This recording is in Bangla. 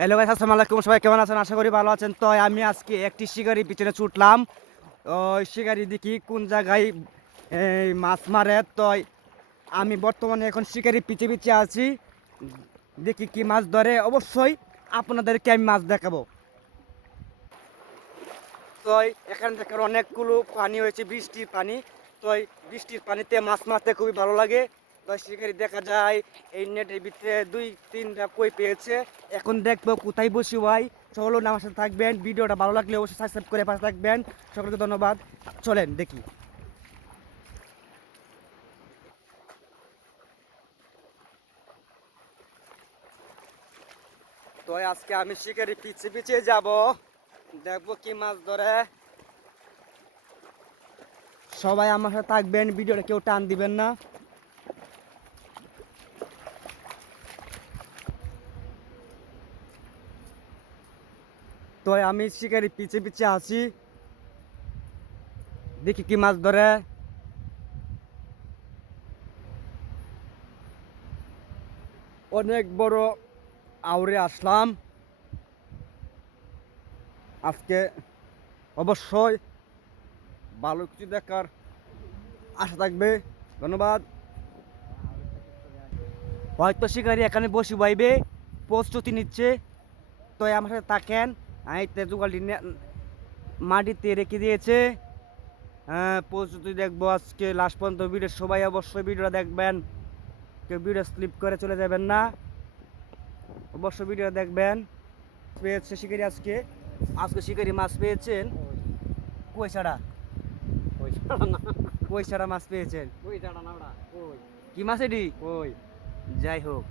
হ্যালো গাইস, আসসালামু আলাইকুম। সবাই কেমন আছেন? আশা করি ভালো আছেন। তো আমি আজকে একটি শিকারির পিছনে ছুটলাম। ওই শিকারি দেখি কোন জায়গায় এই মাছ মারে। তো আমি বর্তমানে এখন শিকারির পিছে পিছে আছি, দেখি কি মাছ ধরে। অবশ্যই আপনাদেরকে আমি মাছ দেখাবো। তো এখানে দেখার অনেকগুলো পানি হয়েছে, বৃষ্টির পানি। তো এই বৃষ্টির পানিতে মাছ মারতে খুবই ভালো লাগে। তো শিকারি দেখা যায় এই নেটের ভিতরে 2-3টা কই পেয়েছে। এখন দেখবো কোথায় বসি ভাই। চলুন আমার সাথে থাকবেন। ভিডিওটা ভালো লাগলে অবশ্যই সাবস্ক্রাইব করে পাশে থাকবেন। সকলকে ধন্যবাদ। চলেন দেখি। তো আজকে আমি শিকারি পিছে পিছে যাব, দেখবো কি মাছ ধরে। সবাই আমার সাথে থাকবেন, ভিডিওটা কেউ টান দিবেন না। তো আমি শিকারি পিছে পিছে আছি, দেখি কি মাছ ধরে। অনেক বড় আউরে আসলাম আজকে। অবশ্যই ভালো কিছু দেখার আশা থাকবে। ধন্যবাদ। হয়তো শিকারি এখানে বসে বাইবে, প্রস্তুতি নিচ্ছে। তো আমার সাথে থাকেন। এই তেজুগালটি মাটিতে রেখে দিয়েছে। হ্যাঁ, প্রস্তুতি দেখবো আজকে লাস্ট পর্যন্ত। ভিডিও সবাই অবশ্যই ভিডিওটা দেখবেন, কেউ ভিডিও স্লিপ করে চলে যাবেন না। অবশ্যই ভিডিও দেখবেন। পেয়েছে শিকারি আজকে। আজকে শিকারি মাছ পেয়েছেন কই ছাড়া, কই ছাড়া না, কই ছাড়া মাছ পেয়েছেন। কই ছাড়া না ওটা, কই কি মাছ এটি? কই যাই হোক,